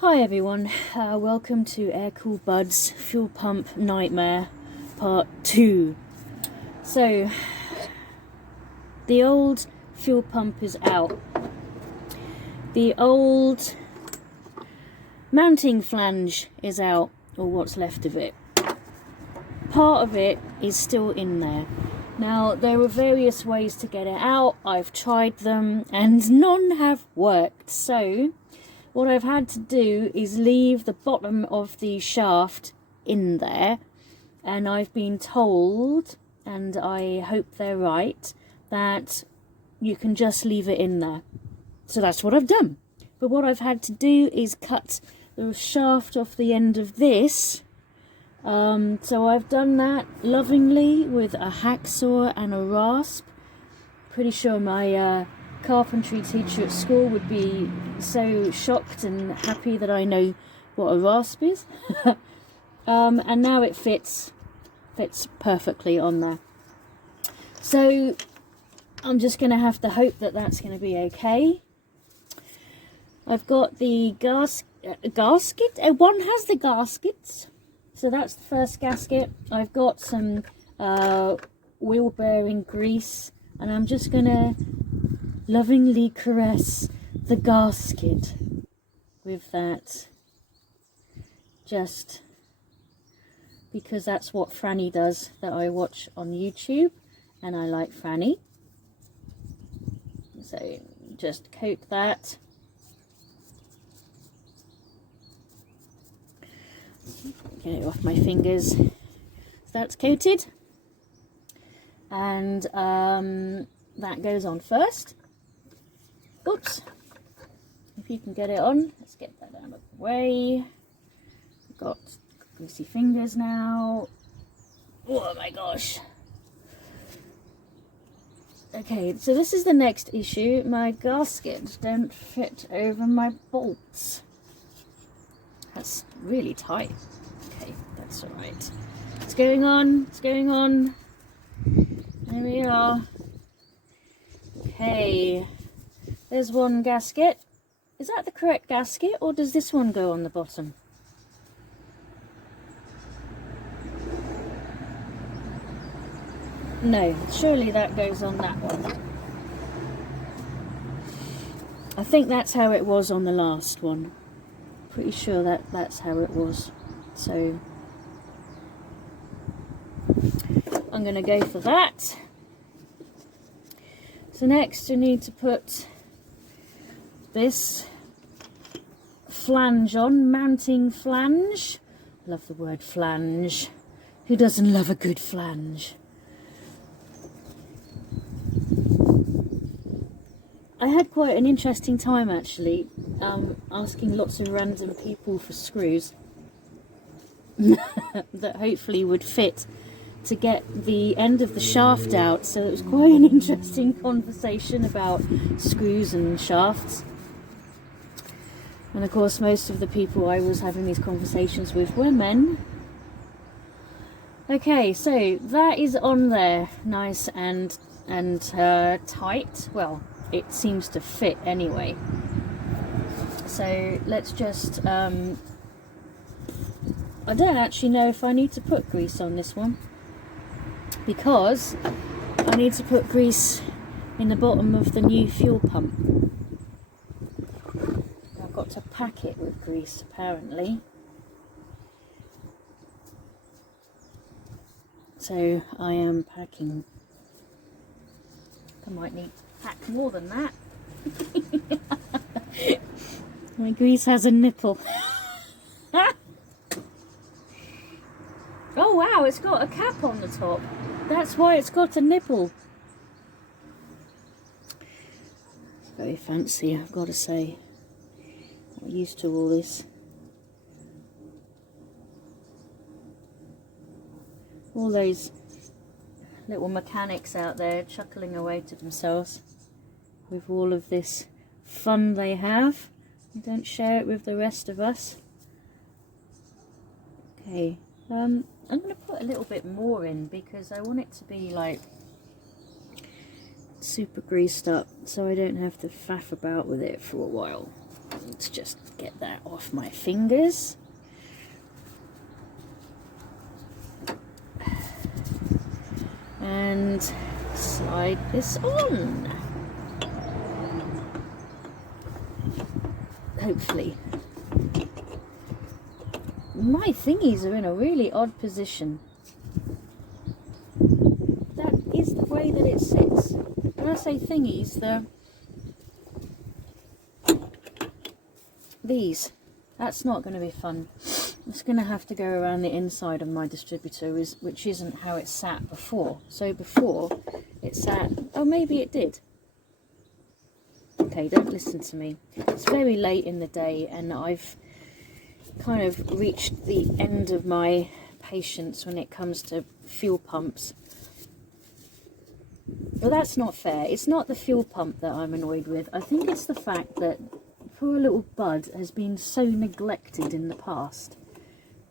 Hi everyone, welcome to Air Cool Bud's Fuel Pump Nightmare Part 2. So, the old fuel pump is out. The old mounting flange is out, or what's left of it. Part of it is still in there. Now, there were various ways to get it out. I've tried them and none have worked. So, what I've had to do is leave the bottom of the shaft in there, and I've been told, and I hope they're right, that you can just leave it in there. So that's what I've done. But what I've had to do is cut the shaft off the end of this. So I've done that lovingly with a hacksaw and a rasp. Pretty sure my carpentry teacher at school would be so shocked and happy that I know what a rasp is. And now it fits perfectly on there. So I'm just going to have to hope that that's going to be okay. I've got the gasket. One has the gaskets. So that's the first gasket. I've got some wheel bearing grease, and I'm just going to lovingly caress the gasket with that, just because that's what Franny does, that I watch on YouTube, and I like Franny. So just coat that. Get it off my fingers. So that's coated, and that goes on first. Oops, if you can get it on, let's get that out of the way. I've got greasy fingers now. Oh my gosh. Okay, so this is the next issue. My gaskets don't fit over my bolts. That's really tight. Okay, that's all right. It's going on, it's going on. There we are. Okay, there's one gasket. Is that the correct gasket, or does this one go on the bottom? No, surely that goes on that one. I think that's how it was on the last one. Pretty sure that's how it was. So I'm going to go for that. So next I need to put this flange on, mounting flange. I love the word flange. Who doesn't love a good flange? I had quite an interesting time actually, asking lots of random people for screws that hopefully would fit to get the end of the shaft out. So it was quite an interesting conversation about screws and shafts. And of course most of the people I was having these conversations with were men. Okay, so that is on there, nice and tight. Well, it seems to fit anyway. So let's just I don't actually know if I need to put grease on this one, because I need to put grease in the bottom of the new fuel pump. I've got to pack it with grease apparently. So I am packing. I might need to pack more than that. My grease has a nipple. Oh wow, it's got a cap on the top. That's why it's got a nipple. It's very fancy, I've got to say. Not used to all this. All those little mechanics out there chuckling away to themselves with all of this fun they have. They don't share it with the rest of us. Okay, I'm going to put a little bit more in because I want it to be like super greased up so I don't have to faff about with it for a while. Let's just get that off my fingers. And slide this on. Hopefully. My thingies are in a really odd position. That is the way that it sits. When I say thingies, these. That's not going to be fun. It's going to have to go around the inside of my distributor, which isn't how it sat before. So before it sat, oh, maybe it did. Okay, don't listen to me. It's very late in the day and I've kind of reached the end of my patience when it comes to fuel pumps. But that's not fair. It's not the fuel pump that I'm annoyed with. I think it's the fact that poor little Bud has been so neglected in the past.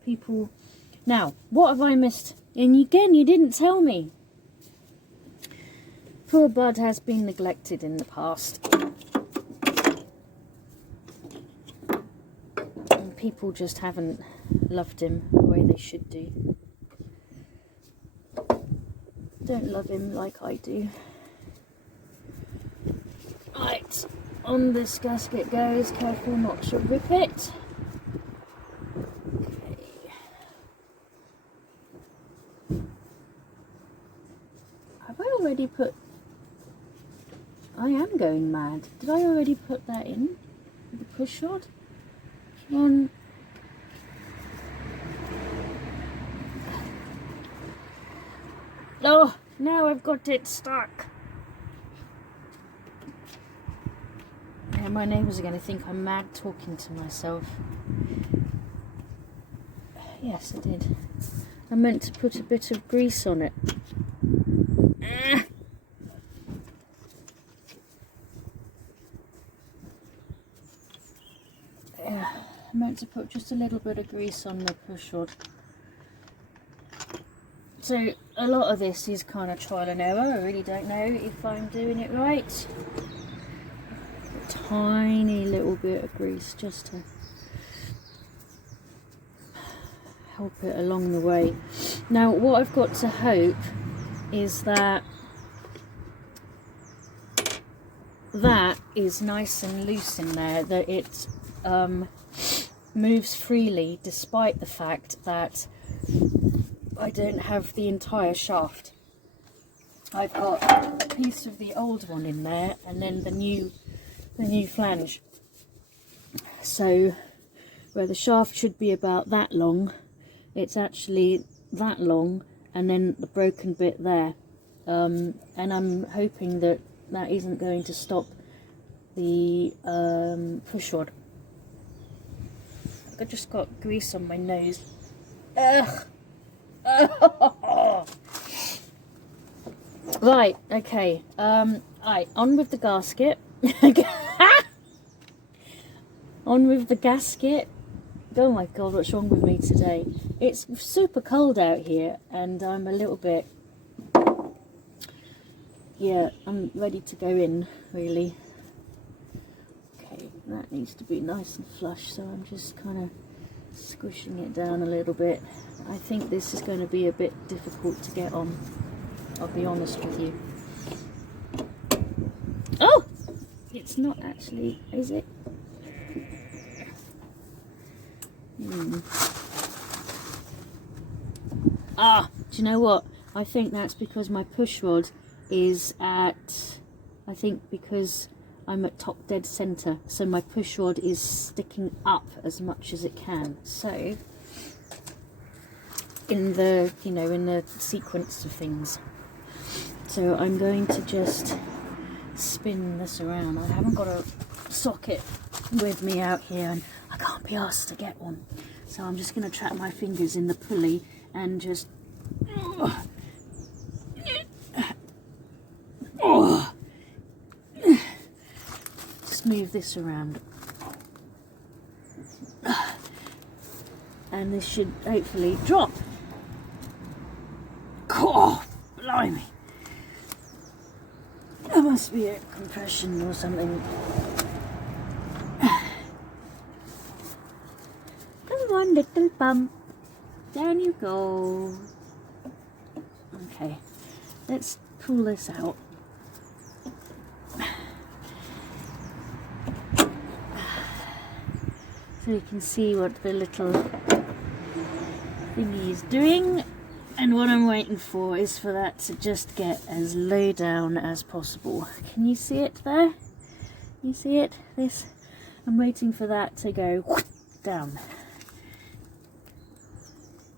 People... Now, what have I missed? And again, you didn't tell me. Poor Bud has been neglected in the past. And people just haven't loved him the way they should do. Don't love him like I do. Right, on this gasket goes. Careful not to rip it. Okay. Have I already put... I am going mad. Did I already put that in? The push rod? Come on. Oh, now I've got it stuck. Yeah, my neighbours are going to think I'm mad talking to myself. Yes, I did. I meant to put a bit of grease on it. I meant to put just a little bit of grease on the push rod. So a lot of this is kind of trial and error. I really don't know if I'm doing it right. A tiny little bit of grease just to help it along the way. Now what I've got to hope is that that is nice and loose in there, that it moves freely despite the fact that I don't have the entire shaft. I've got a piece of the old one in there and then the new flange. So where the shaft should be about that long, it's actually that long and then the broken bit there. And I'm hoping that that isn't going to stop the push rod. I just got grease on my nose. Ugh. Right, okay. Right, on with the gasket. On with the gasket. Oh my god, what's wrong with me today? It's super cold out here and I'm a little bit... Yeah, I'm ready to go in, really. Okay, that needs to be nice and flush, so I'm just kind of squishing it down a little bit. I think this is going to be a bit difficult to get on, I'll be honest with you. Oh! It's not actually, is it? Ah, do you know what? I think that's because my push rod is at, I think because I'm at top dead center, so my push rod is sticking up as much as it can. So in the, you know, in the sequence of things. So I'm going to just spin this around. I haven't got a socket with me out here and I can't be asked to get one. So I'm just going to trap my fingers in the pulley and just move this around, and this should hopefully drop. Oh, blimey. There must be a compression or something. on, little bump. Down you go. Okay, let's pull this out. So you can see what the little thingy is doing. And what I'm waiting for is for that to just get as low down as possible. Can you see it there? You see it? This? I'm waiting for that to go down.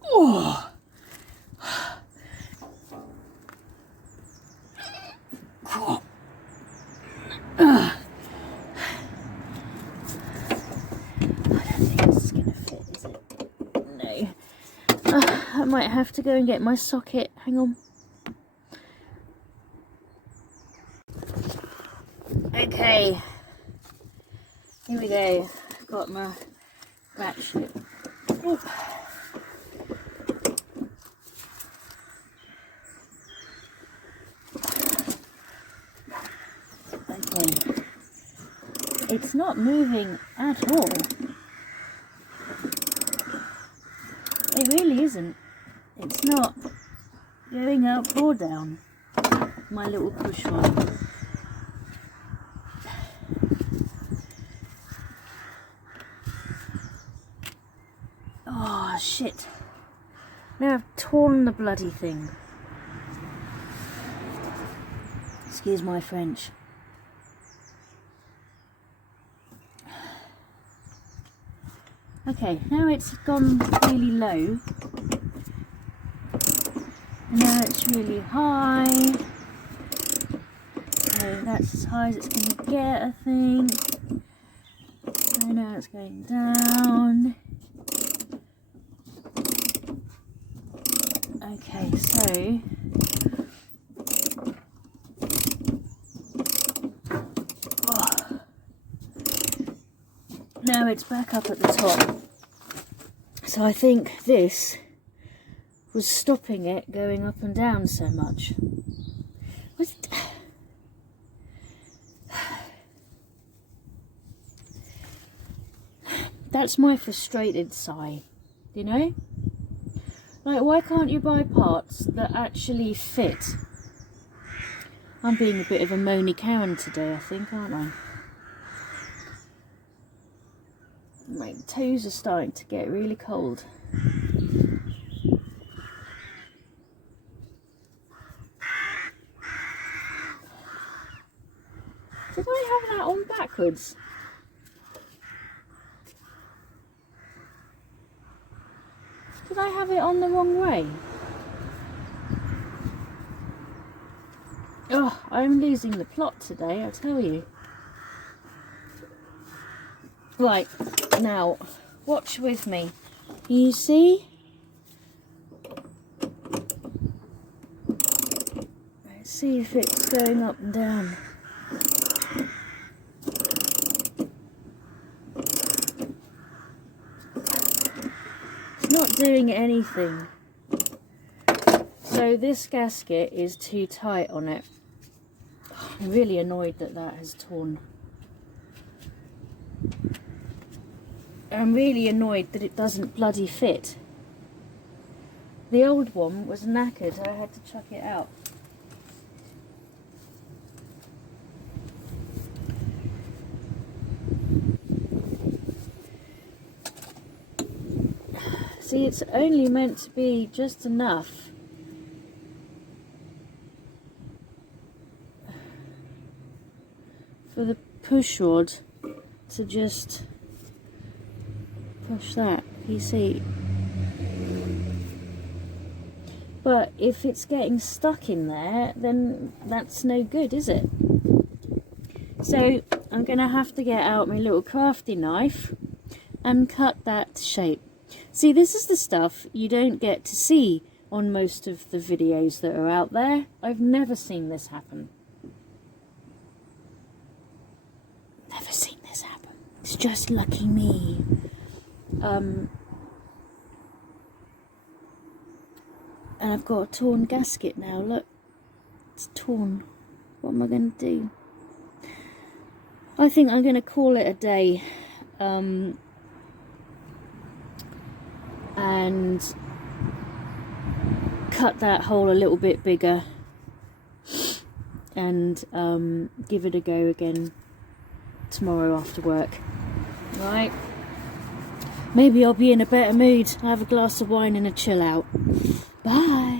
Oh! I don't think this is going to fit, is it? No. I might have to go and get my socket. Hang on. Okay. Here we go. Got my ratchet. Ooh. Okay. It's not moving at all. It really isn't. It's not going up or down. My little push one. Oh shit. Now I've torn the bloody thing. Excuse my French. Okay, now it's gone really low. Now it's really high. So that's as high as it's going to get, I think. So now it's going down. Okay, so now it's back up at the top. So I think this was stopping it going up and down so much. Was it? That's my frustrated sigh, you know? Like, why can't you buy parts that actually fit? I'm being a bit of a moany Karen today, I think, aren't I? My toes are starting to get really cold. Did I have that on backwards? Did I have it on the wrong way? Oh, I'm losing the plot today, I tell you. Right, now, watch with me. You see? Let's see if it's going up and down. It's not doing anything. So this gasket is too tight on it. I'm really annoyed that that has torn. I'm really annoyed that it doesn't bloody fit. The old one was knackered, I had to chuck it out. See, it's only meant to be just enough for the push rod to just push that, you see. But if it's getting stuck in there, then that's no good, is it? So I'm going to have to get out my little crafty knife and cut that shape. See, this is the stuff you don't get to see on most of the videos that are out there. I've never seen this happen. Never seen this happen. It's just lucky me. And I've got a torn gasket now, look. It's torn. What am I going to do? I think I'm going to call it a day. and cut that hole a little bit bigger and give it a go again tomorrow after work. Right? Maybe I'll be in a better mood. I'll have a glass of wine and a chill out. Bye.